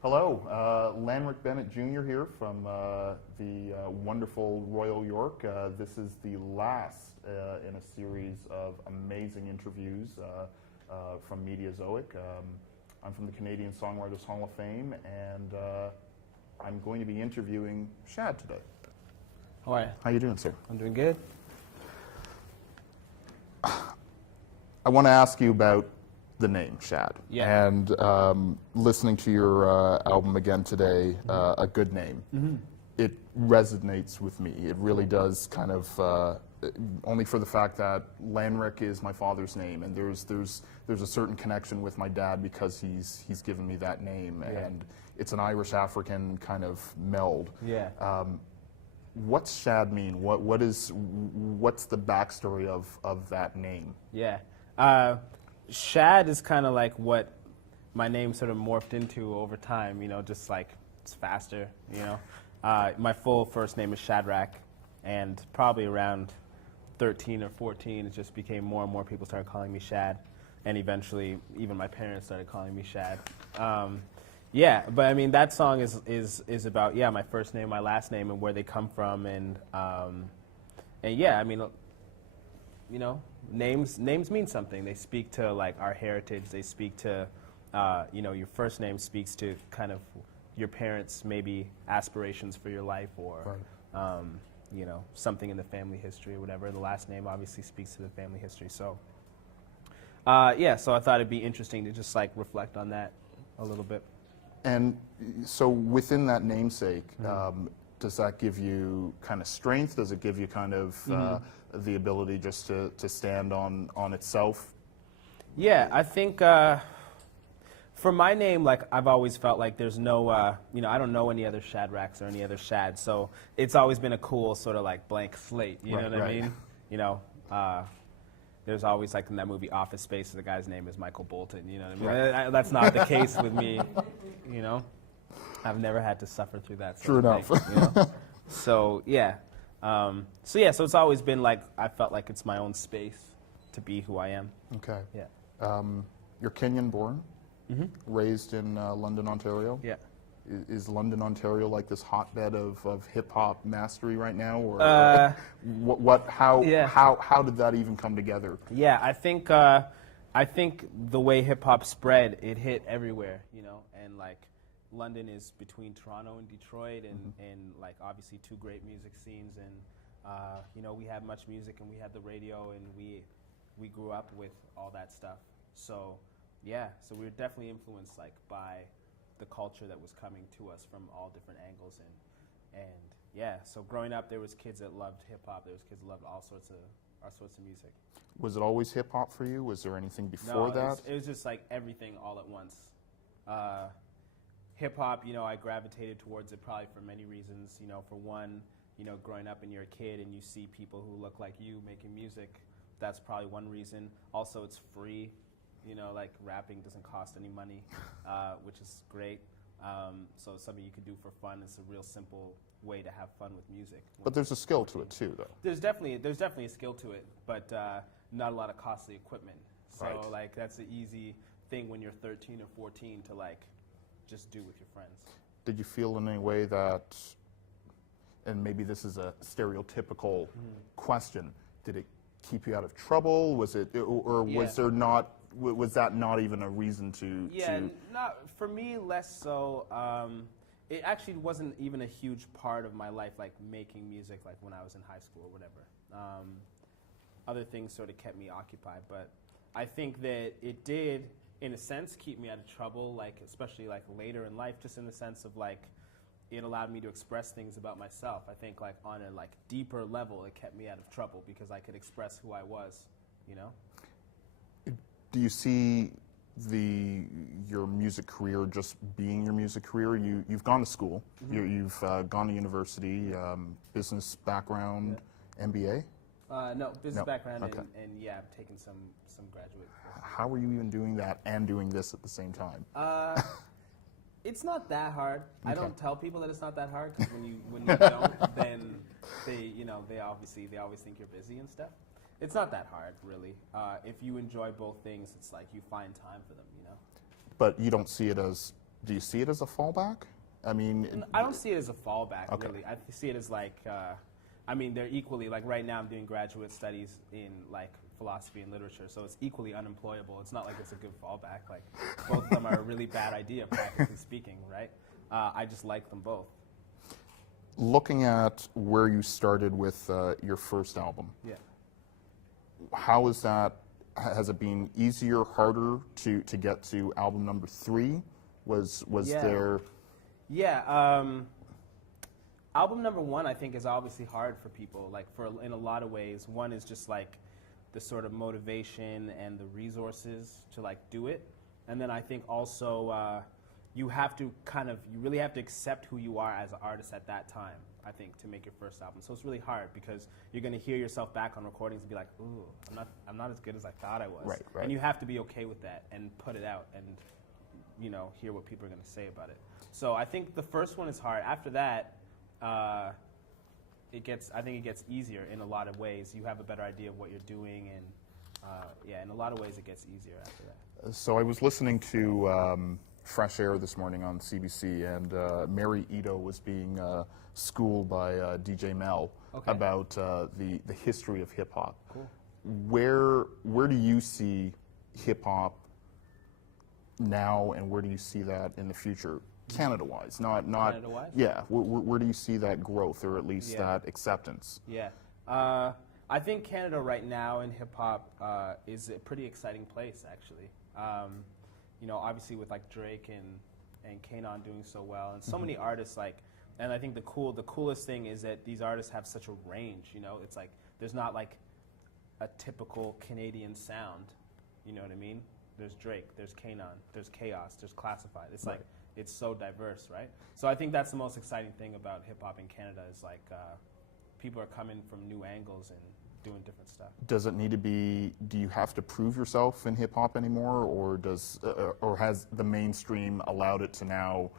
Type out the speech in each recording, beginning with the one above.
Hello, Lanrick Bennett Jr. here from the wonderful Royal York. This is the last in a series of amazing interviews from Mediazoic. I'm from the Canadian Songwriters Hall of Fame, and I'm going to be interviewing Shad today. How are you? How you doing, sir? I'm doing good. I want to ask you about the name Shad. Yeah. And listening to your album again today, A Good Name, it resonates with me. It really does kind of, only for the fact that Lanrick is my father's name, and there's a certain connection with my dad because he's given me that name, and it's an Irish-African kind of meld. Yeah. What's Shad mean? What's the backstory of that name? Yeah. Shad is kind of like what my name sort of morphed into over time, you know, just like it's faster, you know. My full first name is Shadrach, and probably around 13 or 14, it just became more and more people started calling me Shad, and eventually even my parents started calling me Shad. Yeah, but I mean, that song is about, my first name, my last name, and where they come from, and yeah, I mean, you know, names mean something. They speak to like our heritage. They speak to, you know, your first name speaks to kind of your parents' maybe aspirations for your life, or you know, something in the family history or whatever. The last name obviously speaks to the family history. So yeah, so I thought it'd be interesting to just like reflect on that a little bit. And so within that namesake, does that give you kind of strength? Does it give you kind of the ability just to stand on itself? Yeah, I think for my name, like I've always felt like there's no, you know, I don't know any other Shadrachs or any other Shads, so it's always been a cool sort of like blank slate, you know what I mean? You know, there's always like in that movie Office Space, the guy's name is Michael Bolton, you know what I mean? That's not the case with me, you know? I've never had to suffer through that. True enough. Thing, you know? So yeah. So it's always been like, I felt like it's my own space to be who I am. Okay. Yeah. You're Kenyan born, raised in London, Ontario. Yeah. Is London, Ontario like this hotbed of hip-hop mastery right now? Or how did that even come together? Yeah, I think the way hip-hop spread, it hit everywhere, you know, and like London is between Toronto and Detroit, and like obviously two great music scenes, and you know, we had much music and we had the radio, and we grew up with all that stuff. So yeah, so we were definitely influenced like by the culture that was coming to us from all different angles, and yeah, so growing up there was kids that loved hip hop, there was kids that loved all sorts of music. Was it always hip hop for you? Was there anything before that? It was just like everything all at once. Hip hop, you know, I gravitated towards it probably for many reasons. You know, for one, you know, growing up and you're a kid and you see people who look like you making music, that's probably one reason. Also, it's free. You know, like rapping doesn't cost any money, which is great. So it's something you can do for fun. It's a real simple way to have fun with music. But there's a skill to it too, though. There's definitely a skill to it, but not a lot of costly equipment. So like that's an easy thing when you're 13 or 14 to like just do with your friends. Did you feel in any way that, and maybe this is a stereotypical question, did it keep you out of trouble? Was it, or was there not? Was that not even a reason to? Yeah, not for me. Less so. It actually wasn't even a huge part of my life, like making music, like when I was in high school or whatever. Other things sort of kept me occupied, but I think that it did, in a sense, keep me out of trouble. Like especially like later in life, just in the sense of like, it allowed me to express things about myself. I think like on a like deeper level, it kept me out of trouble because I could express who I was, you know. Do you see your music career just being your music career? You've gone to school, you've gone to university, business background, MBA? No, business background, okay. and yeah, I've taken some graduate courses. How are you even doing that and doing this at the same time? It's not that hard. Okay. I don't tell people that it's not that hard because when you don't, then they always think you're busy and stuff. It's not that hard, really. If you enjoy both things, it's like you find time for them, you know? But you don't see it as Do you see it as a fallback? I mean, I don't see it as a fallback, Okay. really. I see it as like, I mean, they're equally, like right now I'm doing graduate studies in like philosophy and literature, so it's equally unemployable. It's not like it's a good fallback. Like both of them are a really bad idea, practically speaking, right? I just like them both. looking at where you started with your first album, Yeah. how is that? Has it been easier, harder to get to album number 3? Was Yeah. there? Yeah, album number 1 I think is obviously hard for people, like in a lot of ways. One is just like the sort of motivation and the resources to like do it, and then I think also you have to you really have to accept who you are as an artist at that time, I think, to make your first album. So it's really hard because you're going to hear yourself back on recordings and be like, ooh, I'm not as good as I thought I was. Right. And you have to be okay with that and put it out and, you know, hear what people are going to say about it. So I think the first one is hard. After that, I think it gets easier in a lot of ways. You have a better idea of what you're doing, and in a lot of ways it gets easier after that. So I was listening to Fresh Air this morning on CBC, and Mary Ito was being schooled by DJ Mel Okay. about the history of hip hop. Cool. Where do you see hip hop now, and where do you see that in the future, Canada-wise? Not Canada-wise? Yeah. Where do you see that growth, or at least Yeah. that acceptance? Yeah. I think Canada right now in hip hop is a pretty exciting place, actually. You know, obviously with like Drake and Kanon doing so well, and so many artists and I think the coolest thing is that these artists have such a range. You know, it's like there's not like a typical Canadian sound. You know what I mean? There's Drake, there's Kanon, there's Chaos, there's Classified. It's like it's so diverse, right? So I think that's the most exciting thing about hip hop in Canada is like people are coming from new angles and doing different stuff. Does it need to be? Do you have to prove yourself in hip hop anymore, or or has the mainstream allowed it to now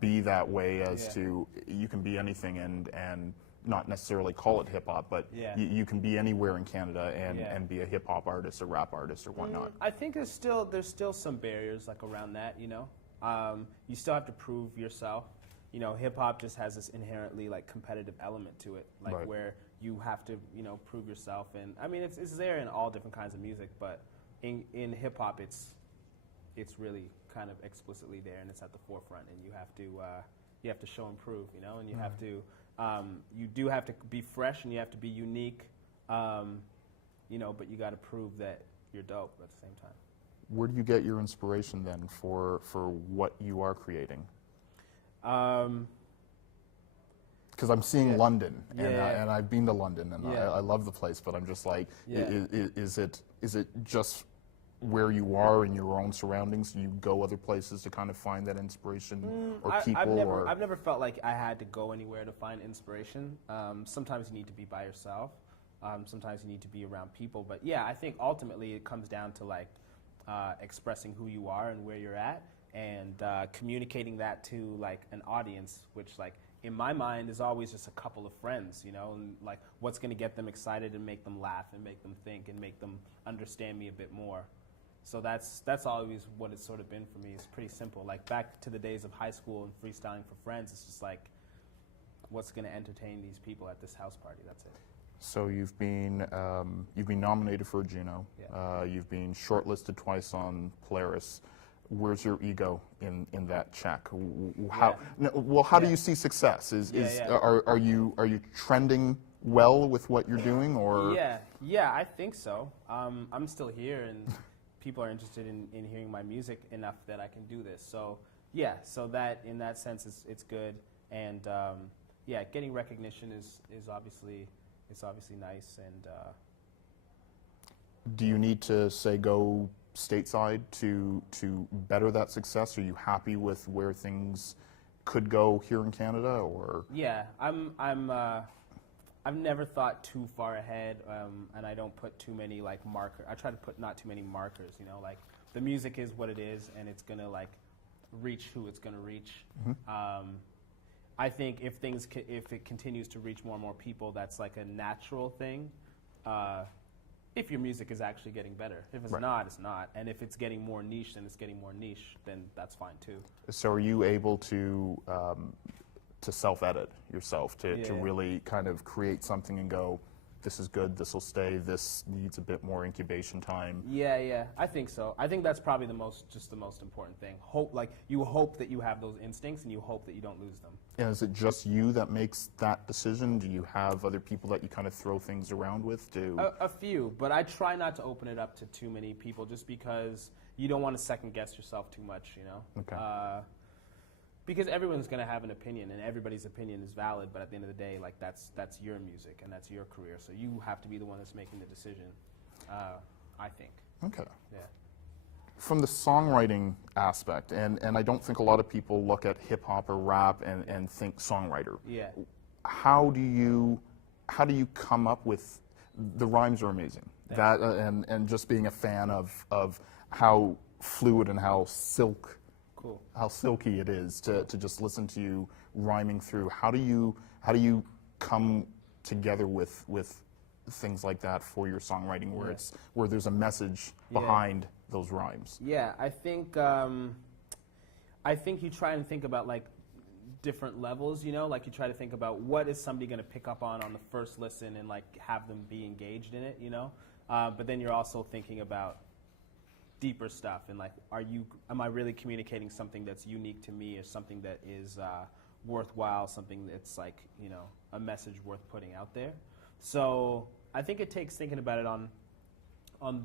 be that way as to you can be anything and not necessarily call it hip hop, but you can be anywhere in Canada and be a hip hop artist, a rap artist, or whatnot? I think there's still some barriers like around that. You know, you still have to prove yourself. You know, hip hop just has this inherently like competitive element to it, like Right. where you have to, you know, prove yourself. And I mean, it's there in all different kinds of music, but in hip hop, it's really kind of explicitly there, and it's at the forefront. And you have to show and prove, you know, and you have to you do have to be fresh and you have to be unique, you know, but you got to prove that you're dope at the same time. Where do you get your inspiration then for what you are creating? Because I'm seeing London, and I've been to London, and I love the place, but I'm just like, is it just where you are in your own surroundings? Do you go other places to kind of find that inspiration, or people? I've never felt like I had to go anywhere to find inspiration. Sometimes you need to be by yourself. Sometimes you need to be around people. But yeah, I think ultimately it comes down to like expressing who you are and where you're at, and communicating that to like an audience, which like in my mind is always just a couple of friends, you know, and like what's going to get them excited and make them laugh and make them think and make them understand me a bit more. So that's always what it's sort of been for me. It's pretty simple. Like back to the days of high school and freestyling for friends, it's just like, what's going to entertain these people at this house party? That's it. So you've been nominated for a Juno. Yeah. You've been shortlisted twice on Polaris. Where's your ego in that check? How do you see success? Are you trending well with what you're doing, or? Yeah, I think so. I'm still here, and people are interested in hearing my music enough that I can do this. So yeah, so that in that sense it's good, and getting recognition is obviously nice. And do you need to go stateside to better that success? Are you happy with where things could go here in Canada, or? Yeah, I've never thought too far ahead, and I don't put too many like markers. I try to put not too many markers. You know, like the music is what it is, and it's gonna like reach who it's gonna reach. Mm-hmm. I think if it continues to reach more and more people, that's like a natural thing. if your music is actually getting better. If it's Right. not, it's not. And if it's getting more niche, then it's getting more niche. Then that's fine too. So are you able to self-edit yourself, to Yeah. really kind of create something and go, this is good, this will stay, this needs a bit more incubation time? Yeah, I think so. I think that's probably the most important thing. You hope that you have those instincts, and you hope that you don't lose them. And is it just you that makes that decision? Do you have other people that you kind of throw things around with? A few, but I try not to open it up to too many people, just because you don't want to second guess yourself too much, you know? Okay. Because everyone's going to have an opinion, and everybody's opinion is valid, but at the end of the day, like, that's your music, and that's your career, so you have to be the one that's making the decision, I think. Okay. Yeah. From the songwriting aspect, and I don't think a lot of people look at hip-hop or rap and think songwriter. Yeah. How do you come up with, the rhymes are amazing. Thanks. That and just being a fan of how fluid and how silky it is to just listen to you rhyming through. How do you come together with things like that for your songwriting, where there's a message behind those rhymes? Yeah, I think you try and think about, like, different levels, you know, like you try to think about what is somebody going to pick up on the first listen, and like have them be engaged in it, you know. But then you're also thinking about deeper stuff, and like, am I really communicating something that's unique to me, or something that is worthwhile, something that's, like, you know, a message worth putting out there. So I think it takes thinking about it on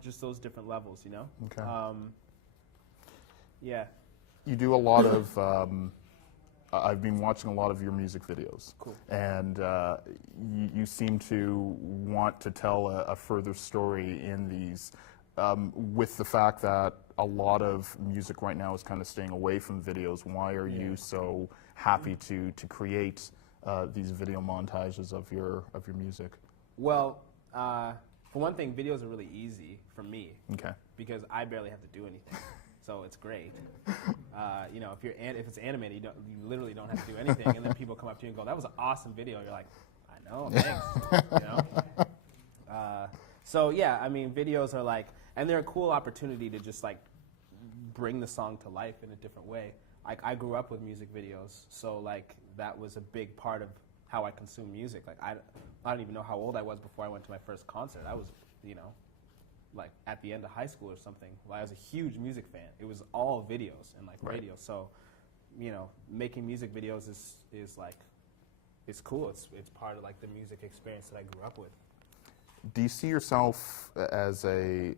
just those different levels, you know. Okay. Yeah. You do a lot of. I've been watching a lot of your music videos. Cool. And you seem to want to tell a further story in these. With the fact that a lot of music right now is kind of staying away from videos, why are you so happy to create these video montages of your music? Well, for one thing, videos are really easy for me. Okay. Because I barely have to do anything, so it's great. You know, if it's animated, you literally don't have to do anything, and then people come up to you and go, "That was an awesome video." You're like, "I know, thanks." You know. So yeah, I mean, videos are like, and they're a cool opportunity to just like bring the song to life in a different way. Like, I grew up with music videos, so like that was a big part of how I consume music. Like, I don't even know how old I was before I went to my first concert. I was, you know, like at the end of high school or something. Well, I was a huge music fan. It was all videos and like radio. So, you know, making music videos is like, it's cool. It's part of like the music experience that I grew up with. Do you see yourself as an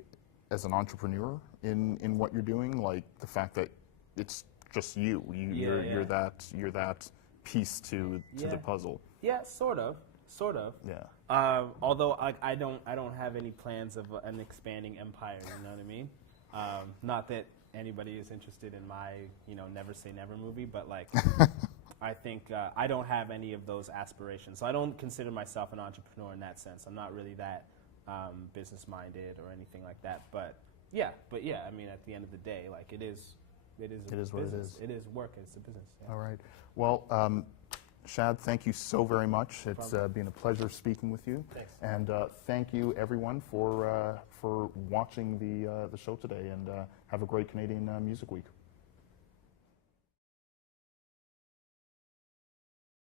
entrepreneur in what you're doing? Like the fact that it's just you. You're that piece to the puzzle. Yeah, sort of. Yeah. Although I don't have any plans of an expanding empire. You know what I mean? Not that anybody is interested in my, you know, Never Say Never movie, but like, I think I don't have any of those aspirations. So I don't consider myself an entrepreneur in that sense. I'm not really that business minded or anything like that. But yeah. I mean, at the end of the day, like, it is what it is. It is work. It's a business. Yeah. All right. Well, Shad, thank you so very much. It's been a pleasure speaking with you. Thanks. And thank you, everyone, for watching the show today. And have a great Canadian Music Week.